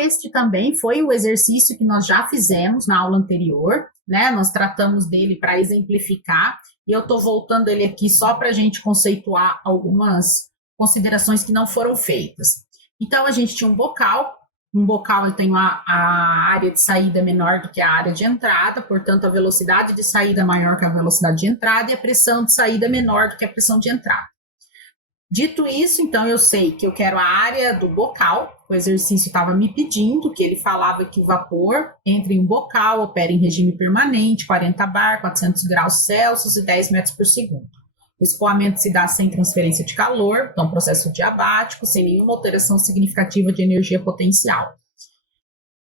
este também foi o exercício que nós já fizemos na aula anterior, né? Nós tratamos dele para exemplificar, e eu estou voltando ele aqui só para a gente conceituar algumas considerações que não foram feitas. Então, a gente tinha um bocal tem a área de saída menor do que a área de entrada, portanto, a velocidade de saída é maior que a velocidade de entrada, e a pressão de saída é menor do que a pressão de entrada. Dito isso, então eu sei que eu quero a área do bocal, o exercício estava me pedindo, que ele falava que o vapor entre em um bocal, opera em regime permanente, 40 bar, 400 graus Celsius e 10 metros por segundo. O escoamento se dá sem transferência de calor, então processo diabático, sem nenhuma alteração significativa de energia potencial.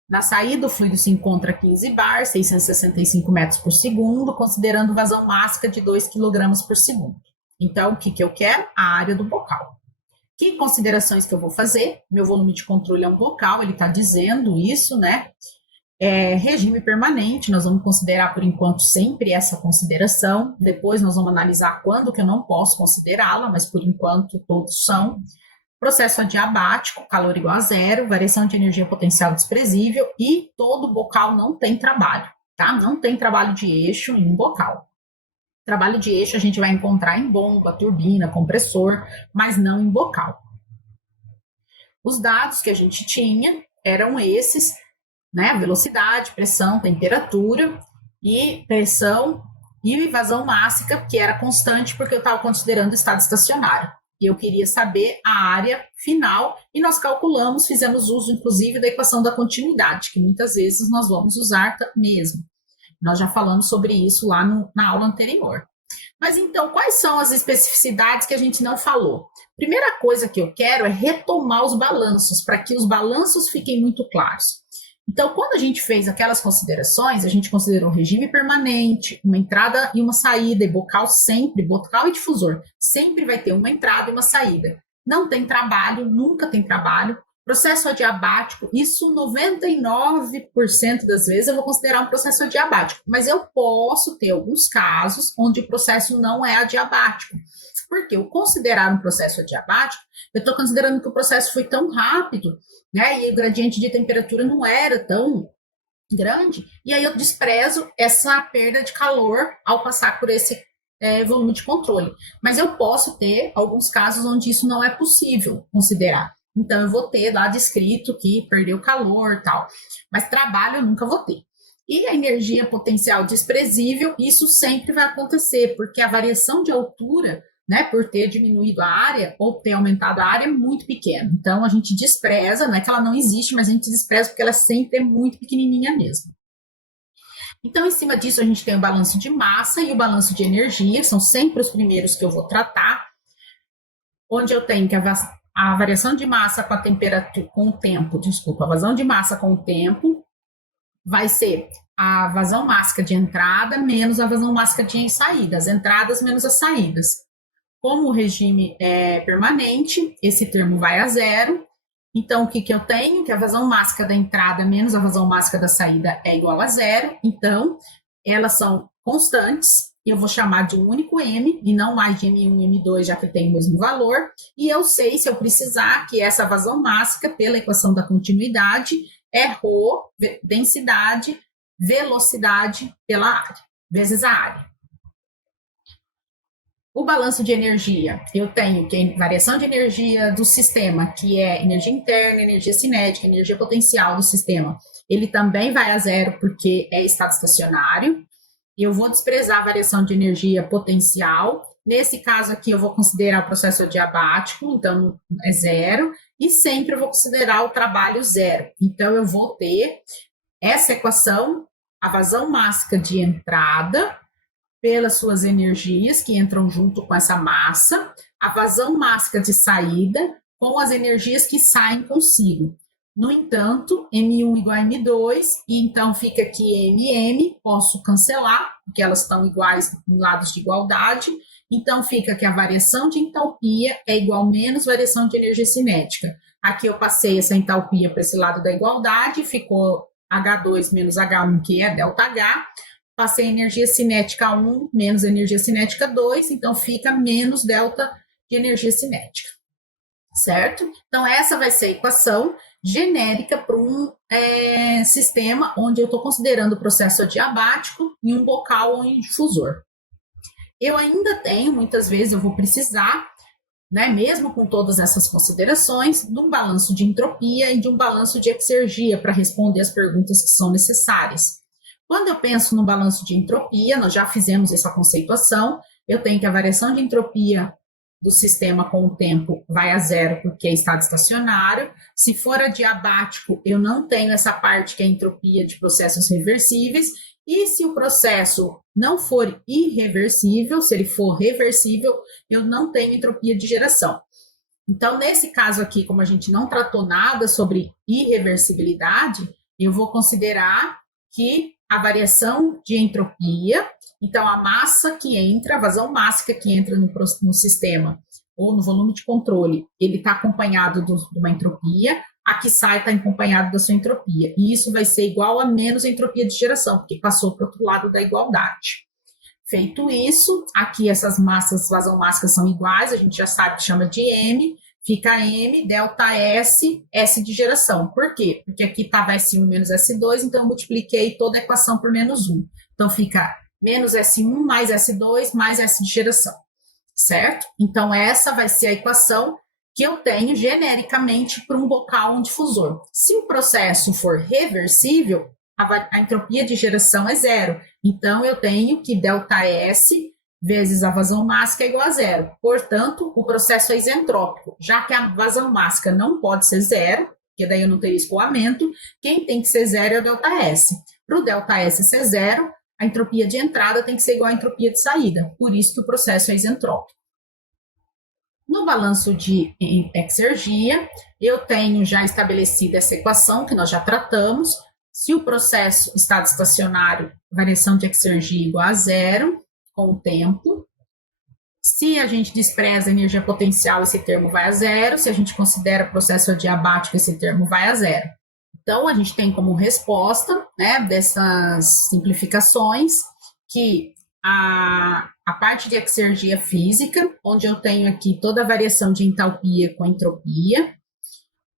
Na saída, o fluido se encontra a 15 bar, 665 metros por segundo, considerando vazão máxima de 2 kg por segundo. Então, o que eu quero? A área do bocal. Que considerações que eu vou fazer? Meu volume de controle é um bocal, ele está dizendo isso, né? Regime permanente, nós vamos considerar por enquanto sempre essa consideração. Depois nós vamos analisar quando que eu não posso considerá-la, mas por enquanto todos são. Processo adiabático, calor igual a zero, variação de energia potencial desprezível, e todo bocal não tem trabalho, tá? Não tem trabalho de eixo em um bocal. Trabalho de eixo a gente vai encontrar em bomba, turbina, compressor, mas não em bocal. Os dados que a gente tinha eram esses, né? Velocidade, pressão, temperatura e pressão e vazão máxima, que era constante porque eu estava considerando o estado estacionário. E eu queria saber a área final, e nós calculamos, fizemos uso inclusive da equação da continuidade, que muitas vezes nós vamos usar mesmo. Nós já falamos sobre isso lá na aula anterior. Mas então, quais são as especificidades que a gente não falou? Primeira coisa que eu quero é retomar os balanços, para que os balanços fiquem muito claros. Então, quando a gente fez aquelas considerações, a gente considerou regime permanente, uma entrada e uma saída, e bocal sempre, bocal e difusor, sempre vai ter uma entrada e uma saída. Não tem trabalho, nunca tem trabalho. Processo adiabático, isso 99% das vezes eu vou considerar um processo adiabático, mas eu posso ter alguns casos onde o processo não é adiabático. Porque eu considerar um processo adiabático, eu estou considerando que o processo foi tão rápido, né, e o gradiente de temperatura não era tão grande, e aí eu desprezo essa perda de calor ao passar por esse volume de controle. Mas eu posso ter alguns casos onde isso não é possível considerar. Então, eu vou ter lá descrito que perdeu calor e tal. Mas trabalho eu nunca vou ter. E a energia potencial desprezível, isso sempre vai acontecer, porque a variação de altura, né, por ter diminuído a área ou ter aumentado a área, é muito pequena. Então, a gente despreza, não é que ela não existe, mas a gente despreza porque ela sempre é muito pequenininha mesmo. Então, em cima disso, a gente tem o balanço de massa e o balanço de energia, são sempre os primeiros que eu vou tratar, onde eu tenho que a variação de massa com a temperatura, com o tempo, a vazão de massa com o tempo vai ser a vazão máxima de entrada menos a vazão máxima de saída, as entradas menos as saídas. Como o regime é permanente, esse termo vai a zero. Então, o que eu tenho? Que a vazão máxima da entrada menos a vazão máxima da saída é igual a zero. Então, elas são constantes. Eu vou chamar de um único M, e não mais de M1, M2, já que tem o mesmo valor. E eu sei, se eu precisar, que essa vazão máxima, pela equação da continuidade, é ρ, densidade, velocidade pela área, vezes a área. O balanço de energia, eu tenho que a variação de energia do sistema, que é energia interna, energia cinética, energia potencial do sistema, ele também vai a zero, porque é estado estacionário. E eu vou desprezar a variação de energia potencial. Nesse caso aqui, eu vou considerar o processo adiabático, então é zero. E sempre eu vou considerar o trabalho zero. Então, eu vou ter essa equação, a vazão máxima de entrada, pelas suas energias que entram junto com essa massa, a vazão máxima de saída, com as energias que saem consigo. No entanto, M1 igual a M2, e então fica aqui MM, posso cancelar, porque elas estão iguais em lados de igualdade, então fica que a variação de entalpia é igual menos variação de energia cinética. Aqui eu passei essa entalpia para esse lado da igualdade, ficou H2 menos H1, que é ΔH, passei energia cinética 1 menos energia cinética 2, então fica menos delta de energia cinética. certo? Então, essa vai ser a equação genérica para um sistema onde eu estou considerando o processo adiabático em um bocal ou em difusor. Eu ainda tenho, muitas vezes eu vou precisar, né, mesmo com todas essas considerações, de um balanço de entropia e de um balanço de exergia para responder as perguntas que são necessárias. Quando eu penso no balanço de entropia, nós já fizemos essa conceituação, eu tenho que a variação de entropia do sistema com o tempo vai a zero, porque é estado estacionário. Se for adiabático, eu não tenho essa parte que é a entropia de processos reversíveis. E se o processo não for irreversível, se ele for reversível, eu não tenho entropia de geração. Então, nesse caso aqui, como a gente não tratou nada sobre irreversibilidade, eu vou considerar que a variação de entropia, então a massa que entra, a vazão mássica que entra no sistema ou no volume de controle, ele está acompanhado de uma entropia, a que sai está acompanhado da sua entropia. E isso vai ser igual a menos entropia de geração, porque passou para o outro lado da igualdade. Feito isso, aqui essas massas, vazão mássicas são iguais, a gente já sabe que chama de M, fica M, delta S, S de geração. Por quê? Porque aqui estava S1 menos S2, então eu multipliquei toda a equação por menos 1. Então fica menos S1 mais S2 mais S de geração, certo? Então essa vai ser a equação que eu tenho genericamente para um bocal ou um difusor. Se o processo for reversível, a entropia de geração é zero. Então eu tenho que delta S vezes a vazão mássica é igual a zero. Portanto, o processo é isentrópico. Já que a vazão mássica não pode ser zero, porque daí eu não teria escoamento, quem tem que ser zero é o delta S. Para o delta S ser zero, a entropia de entrada tem que ser igual à entropia de saída. Por isso que o processo é isentrópico. No balanço de exergia, eu tenho já estabelecida essa equação que nós já tratamos. Se o processo estado estacionário, variação de exergia igual a zero, com o tempo. Se a gente despreza a energia potencial, esse termo vai a zero. Se a gente considera processo adiabático, esse termo vai a zero. Então, a gente tem como resposta, né, dessas simplificações que a parte de exergia física, onde eu tenho aqui toda a variação de entalpia com entropia,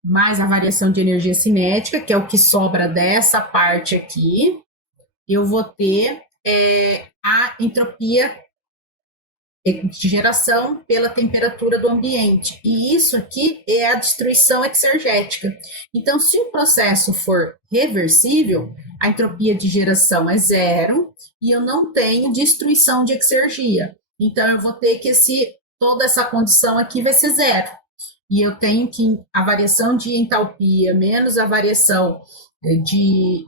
mais a variação de energia cinética, que é o que sobra dessa parte aqui, eu vou ter a entropia de geração pela temperatura do ambiente. E isso aqui é a destruição exergética. Então, se o processo for reversível, a entropia de geração é zero e eu não tenho destruição de exergia. Então, eu vou ter que toda essa condição aqui vai ser zero. E eu tenho que a variação de entalpia menos a variação de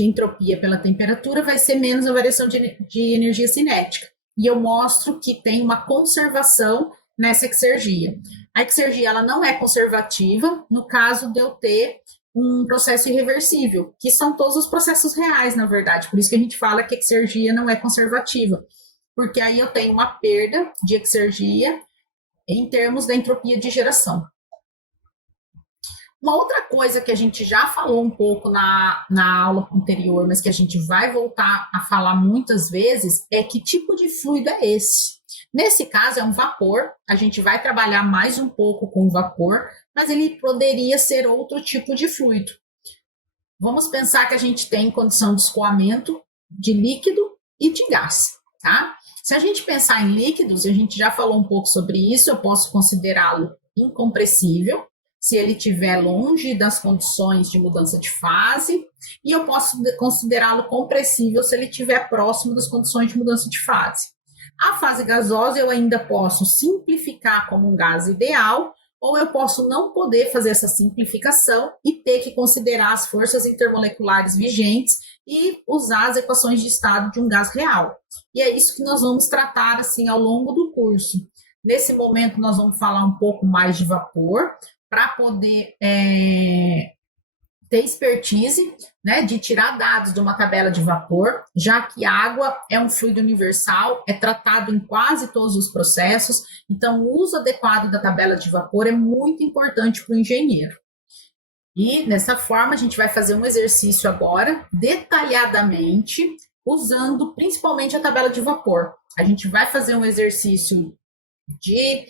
entropia pela temperatura vai ser menos a variação de energia cinética. E eu mostro que tem uma conservação nessa exergia. A exergia ela não é conservativa no caso de eu ter um processo irreversível, que são todos os processos reais, na verdade. Por isso que a gente fala que a exergia não é conservativa, porque aí eu tenho uma perda de exergia em termos da entropia de geração. Uma outra coisa que a gente já falou um pouco na aula anterior, mas que a gente vai voltar a falar muitas vezes, é que tipo de fluido é esse. Nesse caso, é um vapor, a gente vai trabalhar mais um pouco com o vapor, mas ele poderia ser outro tipo de fluido. Vamos pensar que a gente tem condição de escoamento de líquido e de gás, tá? Se a gente pensar em líquidos, a gente já falou um pouco sobre isso, eu posso considerá-lo incompressível, se ele estiver longe das condições de mudança de fase, e eu posso considerá-lo compressível se ele estiver próximo das condições de mudança de fase. A fase gasosa eu ainda posso simplificar como um gás ideal, ou eu posso não poder fazer essa simplificação e ter que considerar as forças intermoleculares vigentes e usar as equações de estado de um gás real. E é isso que nós vamos tratar assim ao longo do curso. Nesse momento nós vamos falar um pouco mais de vapor, para poder ter expertise, né, de tirar dados de uma tabela de vapor, já que água é um fluido universal, é tratado em quase todos os processos, então o uso adequado da tabela de vapor é muito importante para o engenheiro. E dessa forma a gente vai fazer um exercício agora, detalhadamente, usando principalmente a tabela de vapor. A gente vai fazer um exercício de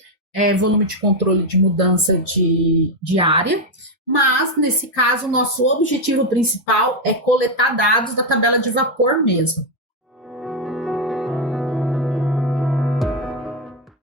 volume de controle de mudança de área, mas, nesse caso, o nosso objetivo principal é coletar dados da tabela de vapor mesmo.